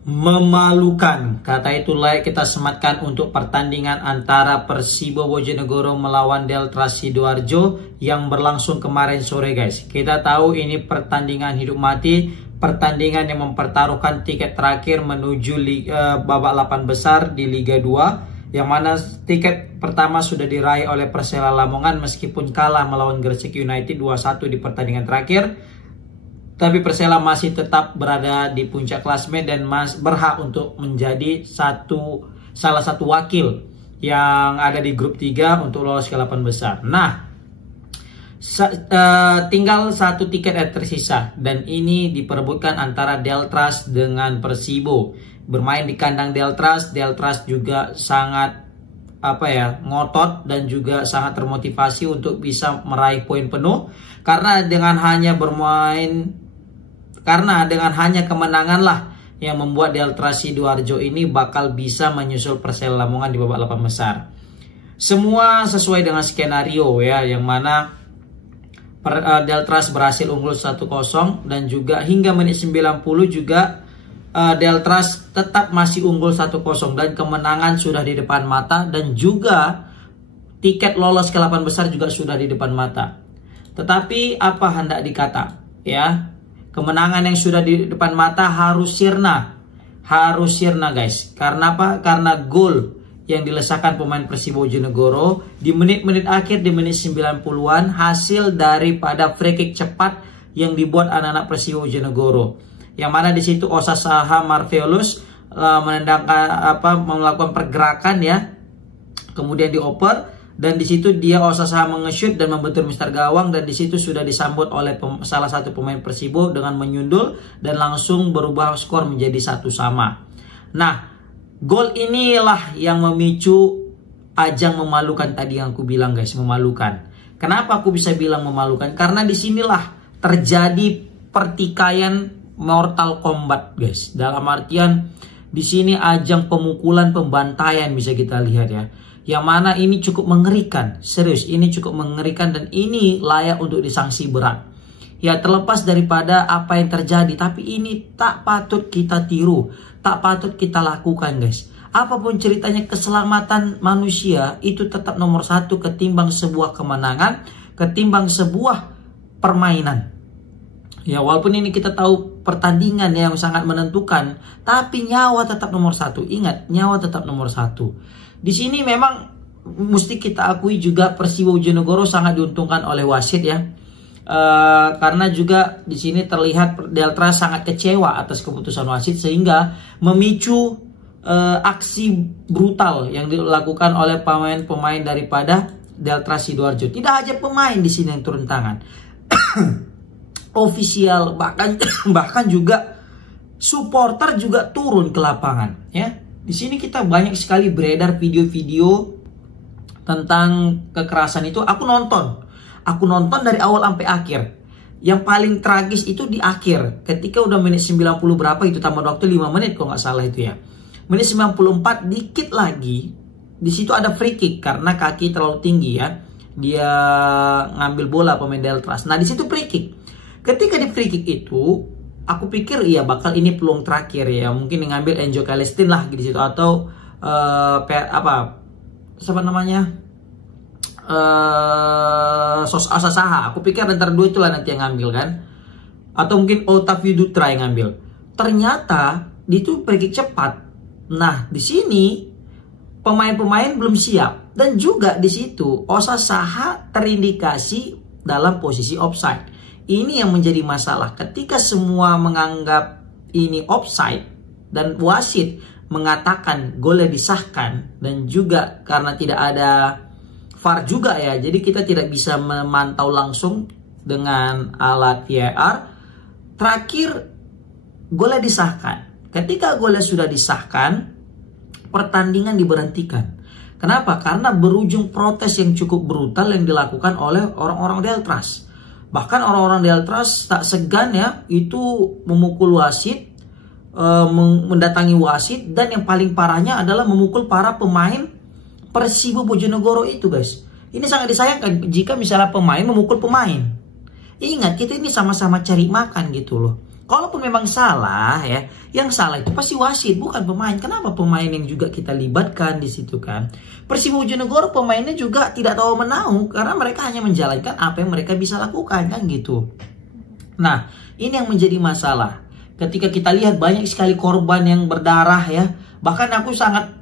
Memalukan, kata itu layak kita sematkan untuk pertandingan antara Persibo Bojonegoro melawan Deltras Sidoarjo yang berlangsung kemarin sore guys. Kita tahu ini pertandingan hidup mati, pertandingan yang mempertaruhkan tiket terakhir menuju babak 8 besar di Liga 2, yang mana tiket pertama sudah diraih oleh Persela Lamongan meskipun kalah melawan Gresik United 2-1 di pertandingan terakhir. Tapi Persela masih tetap berada di puncak klasemen dan berhak untuk menjadi salah satu wakil yang ada di grup 3 untuk lolos ke 8 besar. Nah, tinggal satu tiket yang tersisa dan ini diperebutkan antara Deltras dengan Persibo. Bermain di kandang Deltras juga sangat ngotot dan juga sangat termotivasi untuk bisa meraih poin penuh karena dengan hanya kemenangan lah yang membuat Deltras Sidoarjo ini bakal bisa menyusul Persela Lamongan di babak 8 besar. Semua sesuai dengan skenario ya, yang mana Deltras berhasil unggul 1-0 dan juga hingga menit 90 juga Deltras tetap masih unggul 1-0 dan kemenangan sudah di depan mata dan juga tiket lolos ke 8 besar juga sudah di depan mata. Tetapi apa hendak dikata ya, kemenangan yang sudah di depan mata harus sirna guys. Karena apa? Karena gol yang dilesakan pemain Persibo Bojonegoro di menit-menit akhir, di menit 90-an, hasil daripada free kick cepat yang dibuat anak-anak Persibo Bojonegoro. Yang mana di situ Osasaha Marvelous melakukan pergerakan ya, kemudian dioper. Dan di situ dia Osasaha menge-shoot dan membentur mister gawang, dan di situ sudah disambut oleh salah satu pemain Persibo dengan menyundul dan langsung berubah skor menjadi 1-1. Nah, gol inilah yang memicu ajang memalukan tadi yang aku bilang guys, memalukan. Kenapa aku bisa bilang memalukan? Karena disinilah terjadi pertikaian Mortal Kombat guys. Dalam artian di sini ajang pemukulan, pembantaian bisa kita lihat ya. Yang mana ini cukup mengerikan, serius ini cukup mengerikan dan ini layak untuk disanksi berat. Ya, terlepas daripada apa yang terjadi, tapi ini tak patut kita tiru, tak patut kita lakukan guys. Apapun ceritanya, keselamatan manusia itu tetap nomor satu ketimbang sebuah kemenangan, ketimbang sebuah permainan. Ya, walaupun ini kita tahu pertandingan yang sangat menentukan, tapi nyawa tetap nomor satu. Ingat, nyawa tetap nomor satu. Di sini memang mesti kita akui juga Persibo Bojonegoro sangat diuntungkan oleh wasit ya. Karena juga di sini terlihat Deltras sangat kecewa atas keputusan wasit sehingga memicu aksi brutal yang dilakukan oleh pemain-pemain daripada Deltras Sidoarjo. Tidak hanya pemain di sini yang turun tangan. Ofisial bahkan juga supporter juga turun ke lapangan ya. Di sini kita banyak sekali beredar video-video tentang kekerasan itu. Aku nonton dari awal sampai akhir. Yang paling tragis itu di akhir, ketika udah menit 90 berapa itu, tambah waktu 5 menit kalau nggak salah itu ya. Menit 94 dikit lagi, di situ ada free kick karena kaki terlalu tinggi ya. Dia ngambil bola pemain Deltras. Nah, di situ free kick. Ketika di free kick itu, aku pikir iya bakal ini peluang terakhir ya, mungkin yang ngambil Enzo Celestin lah di situ, atau Osasaha. Aku pikir antara dua itulah nanti yang ngambil kan, atau mungkin Otavio Dutra yang ngambil. Ternyata itu free kick cepat. Nah, di sini pemain-pemain belum siap dan juga di situ Osasaha terindikasi dalam posisi offside. Ini yang menjadi masalah. Ketika semua menganggap ini offside dan wasit mengatakan golnya disahkan, dan juga karena tidak ada VAR juga ya, jadi kita tidak bisa memantau langsung dengan alat VAR. Terakhir golnya disahkan. Ketika golnya sudah disahkan, pertandingan diberhentikan. Kenapa? Karena berujung protes yang cukup brutal yang dilakukan oleh orang-orang Deltras. Bahkan orang-orang Deltras tak segan ya, itu memukul wasit, mendatangi wasit, dan yang paling parahnya adalah memukul para pemain Persibo Bojonegoro itu guys. Ini sangat disayangkan jika misalnya pemain memukul pemain. Ingat, kita ini sama-sama cari makan gitu loh. Kalaupun memang salah ya, yang salah itu pasti wasit, bukan pemain. Kenapa pemain yang juga kita libatkan di situ kan? Persibo Bojonegoro pemainnya juga tidak tahu menau karena mereka hanya menjalankan apa yang mereka bisa lakukan kan gitu. Nah, ini yang menjadi masalah. Ketika kita lihat banyak sekali korban yang berdarah ya, bahkan aku sangat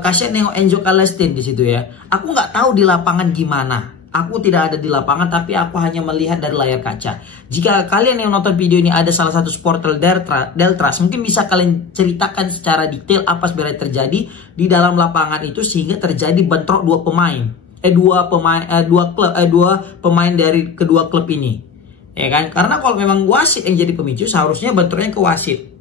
kasihan nengok Enzo Calestrin di situ ya. Aku nggak tahu di lapangan gimana. Aku tidak ada di lapangan, tapi aku hanya melihat dari layar kaca. Jika kalian yang nonton video ini ada salah satu supporter Deltras, mungkin bisa kalian ceritakan secara detail apa sebenarnya terjadi di dalam lapangan itu sehingga terjadi bentrok dua pemain dari kedua klub ini. Ya kan? Karena kalau memang wasit yang jadi pemicu, seharusnya bentroknya ke wasit.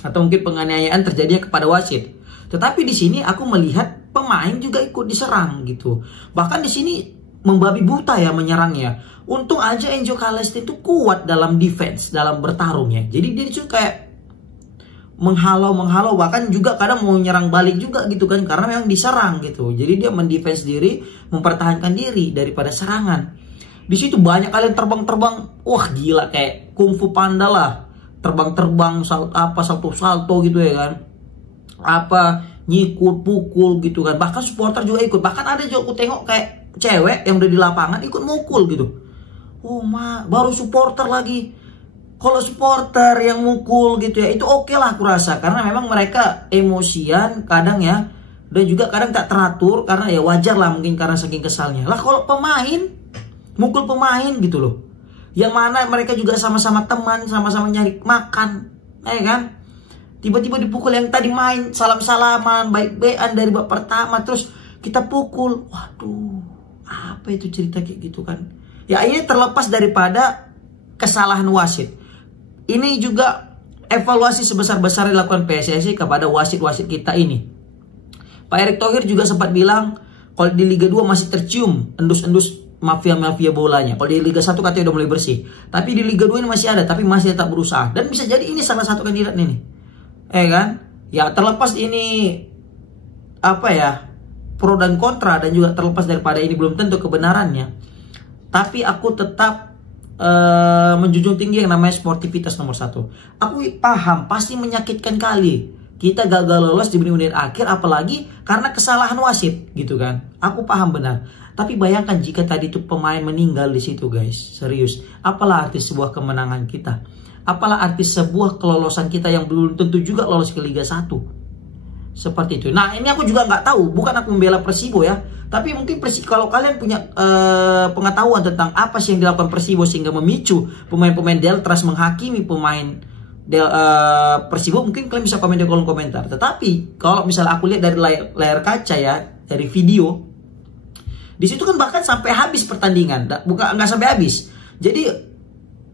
Atau mungkin penganiayaan terjadinya kepada wasit. Tetapi di sini aku melihat pemain juga ikut diserang gitu. Bahkan di sini membabi buta ya menyerangnya. Untung aja Enzo Calestrin itu kuat dalam defense, dalam bertarung ya. Jadi dia itu kayak menghalau, bahkan juga kadang mau nyerang balik juga gitu kan. Karena memang diserang gitu. Jadi dia mendefense diri, mempertahankan diri daripada serangan. Di situ banyak kalian terbang-terbang. Wah gila kayak kungfu panda lah. Terbang-terbang, salto-salto gitu ya kan. Nyikut, pukul gitu kan. Bahkan supporter juga ikut. Bahkan ada juga aku tengok kayak cewek yang udah di lapangan ikut mukul gitu. Baru supporter lagi. Kalau supporter yang mukul gitu ya, itu oke lah aku rasa. Karena memang mereka emosian kadang ya. Dan juga kadang tak teratur. Karena ya wajar lah mungkin karena saking kesalnya. Lah kalau pemain, mukul pemain gitu loh. Yang mana mereka juga sama-sama teman, sama-sama nyari makan. Ya kan? Tiba-tiba dipukul yang tadi main, salam-salaman, baik-baikan dari babak pertama. Terus kita pukul. Waduh, apa itu cerita kayak gitu kan? Ya ini terlepas daripada kesalahan wasit. Ini juga evaluasi sebesar-besarnya dilakukan PSSI kepada wasit-wasit kita ini. Pak Erick Thohir juga sempat bilang, kalau di Liga 2 masih tercium endus-endus mafia-mafia bolanya. Kalau di Liga 1 katanya udah mulai bersih. Tapi di Liga 2 ini masih ada, tapi masih tetap berusaha. Dan bisa jadi ini salah satu kandidat nih. Kan? Ya terlepas ini apa ya, pro dan kontra, dan juga terlepas daripada ini belum tentu kebenarannya, tapi aku tetap menjunjung tinggi yang namanya sportivitas nomor 1. Aku paham pasti menyakitkan kali kita gagal lolos di menit-menit akhir, apalagi karena kesalahan wasit gitu kan. Aku paham benar, tapi bayangkan jika tadi itu pemain meninggal di situ guys, serius, apalah arti sebuah kemenangan kita? Apalah arti sebuah kelolosan kita yang belum tentu juga lolos ke Liga 1. Seperti itu. Nah ini aku juga nggak tahu. Bukan aku membela Persibo ya. Tapi mungkin kalau kalian punya pengetahuan tentang apa sih yang dilakukan Persibo sehingga memicu pemain-pemain Deltras menghakimi pemain Persibo, mungkin kalian bisa komen di kolom komentar. Tetapi kalau misalnya aku lihat dari layar kaca ya, dari video, di situ kan bahkan sampai habis pertandingan. Nggak sampai habis. Jadi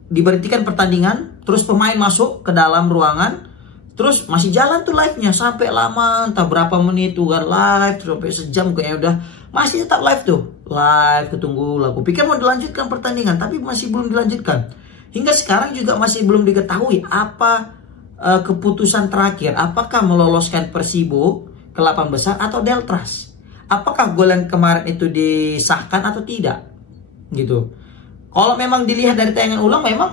diberhentikan pertandingan, terus pemain masuk ke dalam ruangan, terus masih jalan tuh live-nya sampai lama, entah berapa menit tuh kan live, terus sampai sejam kayaknya udah masih tetap live tuh, live ketunggu lah. Aku pikir mau dilanjutkan pertandingan, tapi masih belum dilanjutkan. Hingga sekarang juga masih belum diketahui apa keputusan terakhir, apakah meloloskan Persibo ke 8 besar atau Deltras. Apakah gol yang kemarin itu disahkan atau tidak, gitu. Kalau memang dilihat dari tayangan ulang, memang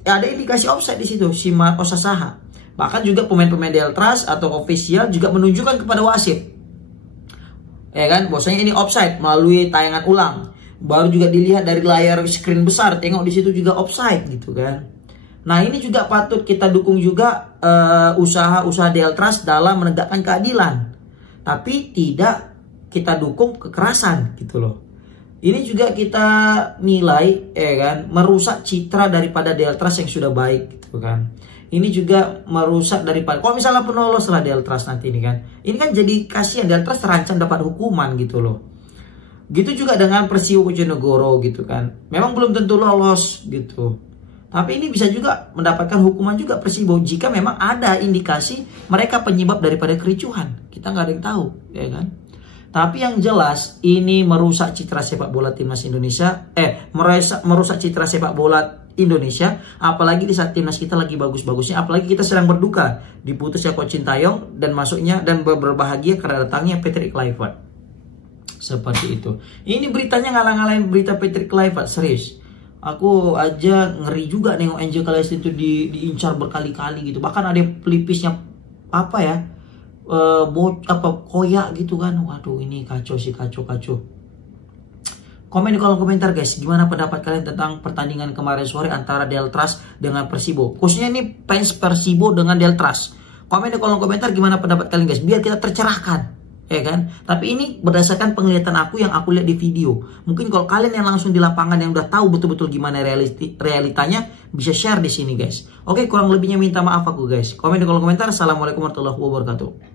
ada indikasi offside di situ, Shima Osasaha. Bahkan juga pemain-pemain Deltras atau official juga menunjukkan kepada wasit, ya kan, bahwasanya ini offside melalui tayangan ulang. Baru juga dilihat dari layar screen besar, tengok di situ juga offside gitu kan. Nah ini juga patut kita dukung juga usaha-usaha Deltras dalam menegakkan keadilan, tapi tidak kita dukung kekerasan gitu loh. Ini juga kita nilai kan merusak citra daripada Deltras yang sudah baik gitu kan. Ini juga merusak daripada, kalau misalnya pun lolos lah Deltras nanti ini kan. Ini kan jadi kasihan, Deltras terancam dapat hukuman gitu loh. Gitu juga dengan Persibo Bojonegoro gitu kan. Memang belum tentu lolos gitu. Tapi ini bisa juga mendapatkan hukuman juga Persibo jika memang ada indikasi mereka penyebab daripada kericuhan. Kita nggak ada yang tahu, ya kan. Tapi yang jelas ini merusak citra sepak bola timnas Indonesia, merusak citra sepak bola Indonesia, apalagi di saat timnas kita lagi bagus-bagusnya, apalagi kita sedang berduka diputusnya Coach Sintayong dan masuknya dan berbahagia karena datangnya Patrick Kluivert. Seperti itu. Ini beritanya ngalang-ngalain berita Patrick Kluivert, serius. Aku aja ngeri juga nengok Angel Kalayasti itu diincar berkali-kali gitu. Bahkan ada pelipisnya apa ya, koyak gitu kan. Waduh, ini kacau sih, kacau. Komen di kolom komentar guys, gimana pendapat kalian tentang pertandingan kemarin sore antara Deltras dengan Persibo. Khususnya ini fans Persibo dengan Deltras. Komen di kolom komentar gimana pendapat kalian guys, biar kita tercerahkan. Ya kan? Tapi ini berdasarkan penglihatan aku yang aku lihat di video. Mungkin kalau kalian yang langsung di lapangan yang udah tahu betul-betul gimana realitanya, bisa share di sini guys. Oke, kurang lebihnya minta maaf aku guys. Komen di kolom komentar. Assalamualaikum warahmatullahi wabarakatuh.